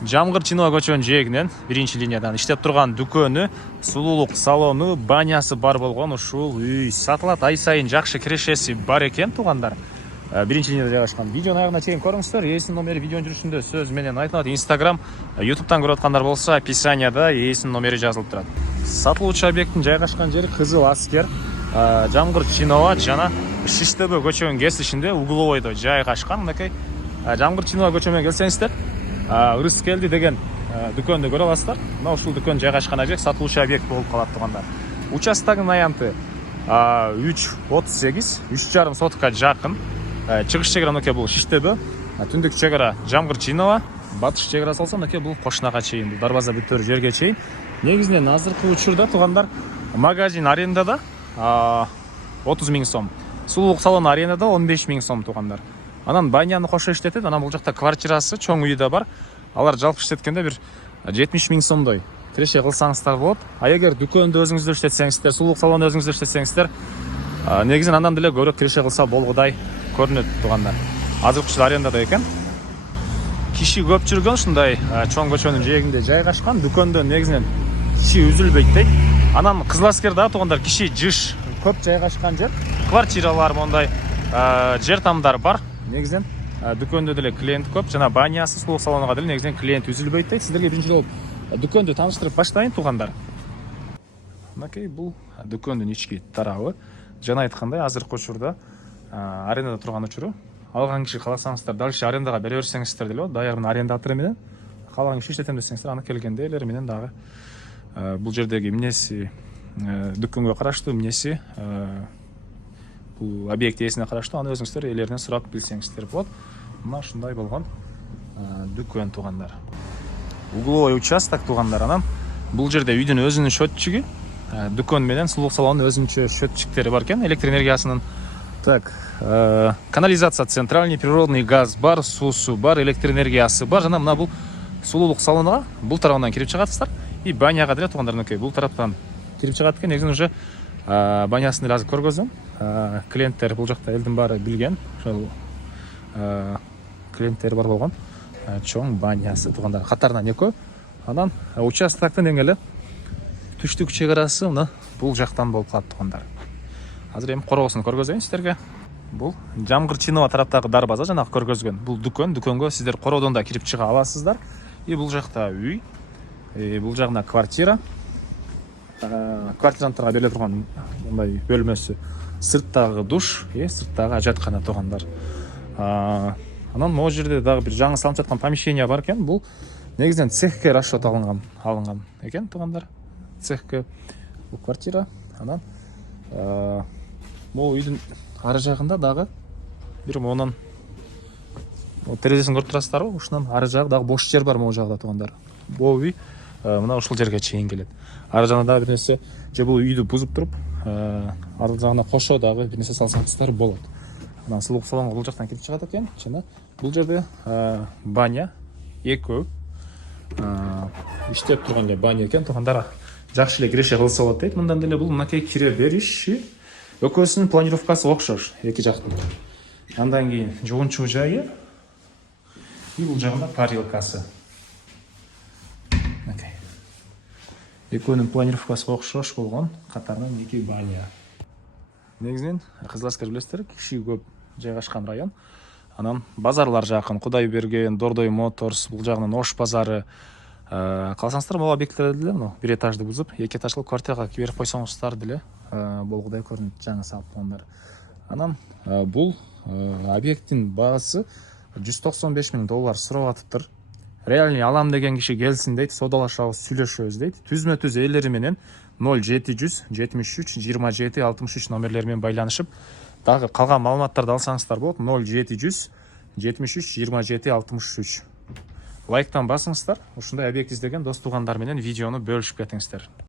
Жамгыр Чинова көчөнүн жээгинен биринчи линиядан иштеп турган дүкөнү, сулуулук салону, банясы бар болгон ушул үй сатылат. Ай сайын жакшы кирешеси бар экен туугандар. Биринчи линияда жайгашкан. Видеонун аягына чейин көрүңүздөр. Ээсинин номери видеонун жүрүшүндө сөз менен айтылат. Instagram, YouTube'дан көрүп аткандар болсо, описанияда ээсинин номери жазылып турат. Сатылуучу объекттин жайгашкан жери Кызыл Аскер, Жамгыр Чинова жана Шиштөбө көчөнүн кесишинде угловойдо жайгашкан. Мынакей Жамгыр Чинова көчө менен келсеңиздер, Ырыскелди деген дүкөндү көрө аласыздар. Мына ушул дүкөн жайгашкан объект сатылуучу объект болуп калат туугандар. Участоктун аянты 3,38, 3,5 сотка жакын. Чыгыш чек ара мынакей бул Шиштөбө, түндүк чек ара Жамгыр Чинова, батыш чек ара салса мынакей бул Кошунага чейин, бул дарбаза бүттөр жерге чейин. Негизинен азыркы учурда туугандар магазин арендада 30 000 сом. Сулуулук салону арендада 15 000 сом туугандар. Анан баняны кошо иштетет, анан бул жакта квартирасы чоң үй да бар. Алар жалпы иштеткенде бир 70 000 сомдой киреше кылсаңыздар болот. А эгер дүкөндө өзүңүздөр иштетсеңиздер, сулуулук салонду өзүңүздөр иштетсеңиздер, негизинен андан деле көбүрөөк киреше кылса болгудай көрүнөт туугандар. Азыркы учурда арендада экен. Киши көп жүргөн ушундай чоң көчөнүн жээгинде жайгашкан. Дүкөндө негизинен киши үзүлбөйт дейт. Анан Кызыл Аскер да туугандар киши жыш көп жайгашкан жер. Квартиралар мондай жер тамдар бар. Негизинен дүкөндө деле клиент көп, жана банясы, сулуулук салонуга деле негизинен клиент үзүлбөйт дейт. Сиздерге биринчи жолу дүкөндү тааныштырып баштайын туугандар. Мынакей бул дүкөндүн ички тарабы. Жана айткандай азыркы учурда арендада турган учуру. Алган киши кааласаңыздар дальше арендага бере берсеңиздер деле болот. Даярдын арендатору менен каалаган киши иштетем десеңиздер, аны келгенде элери менен дагы бул жердеги эмнеси дүкөнгө караштуу, эмнеси бул объект ээсине караштуу, аны өзүңүздөр элеринен сурап билсеңиздер болот. Мына ушундай болгон дүкөн туугандар. Угловой участок туугандар. Анан бул жерде үйдүн өзүнүн счетчиги, дүкөн менен сулуулук салонунун өзүнчө счетчиктери бар экен. Электр энергиясынын канализация центральный, природный газ бар, суусу бар, электр энергиясы бар. Жана мына бул сулуулук салонуга бул тарабынан кирип чыгатсыздар. И баняга деле туугандар мынакей бул тараптан кирип чыгат экен. Негизинен уже банясын деле азыр көргөзөм. Клиенттер бул жакта элдин баары билген. Ошол клиенттер бар болгон чоң банясы туугандар. Катарынан экөө. Анан участоктун эң эле түштүк чек арасы мына бул жактан болуп калат туугандар. Азыр эми корогосун көргөзөйүн сиздерге. Бул Жамгыр Чинова тараптагы дарбаза, жанагы көргөзгөн. Бул дүкөнгө сиздер кородон да кирип чыга аласыздар. И бул жакта үй, бул жагына квартира. Квартиранттарга бериле турган мындай бөлмөсү, сырттагы душ, сырттагы ажаткана туугандар. Анан могу жерде дагы бир жаңы салынып жаткан помещение бар экен. Бул негизинен цехке расчет алынган экен туугандар. Цехке бул квартира. Анан могу үйдүн ары жагында дагы бир монун терезесин көрүп турасыздарбы? Ушунан ары жагы дагы бош жер бар могу жагда туугандар. Бул үй мына ушул жерге чейин келет. Ары жагында дагы бир нерсе, же бул үйдү бузуп туруп, ары жагына кошо дагы бир нерсе салсаңыздар болот. Анан сулуулук салонго бул жактан кирип чыгат экен. Жана бул жерде баня экөө иштеп турган эле баня экен туугандар. Жакшы эле киреше кылса болот дейт. Мындан деле бул мынакей кире бериши экөөсүнүн планировкасы окшош, эки жактын. Андан кийин жугунчу жайы и бул жагында парилкасы. Мынакей. Экөөнүн планировкасы окшош болгон, катарынан эки баня. Негизинен Кызыл Аскер билесиздер, киши көп жайгашкан район. Анан базарлар жакын, Кудайберген, Дордой Моторс, бул жагынан Ош базары. Калсаңыздар могу объекттерди деле мына бир этажды бузуп, эки этаждуу квартирага берип койсоңуздар деле болгудай көрүнөт жаңы салып тургандар. Анан бул объекттин баасы $195 000 сурап атыптыр. Реальный алам деген киши келсин дейт, содалашабыз, сүйлөшөбүз дейт. Түзмө-түз элери менен 0700 73 27 63 номерлери менен байланышып, дагы калган маалыматтарды алсаңыздар болот. 0700 73 27 63. Лайктан басыңыздар. Ушундай объект издеген дос тугандар менен видеону бөлүшүп кетиңиздер.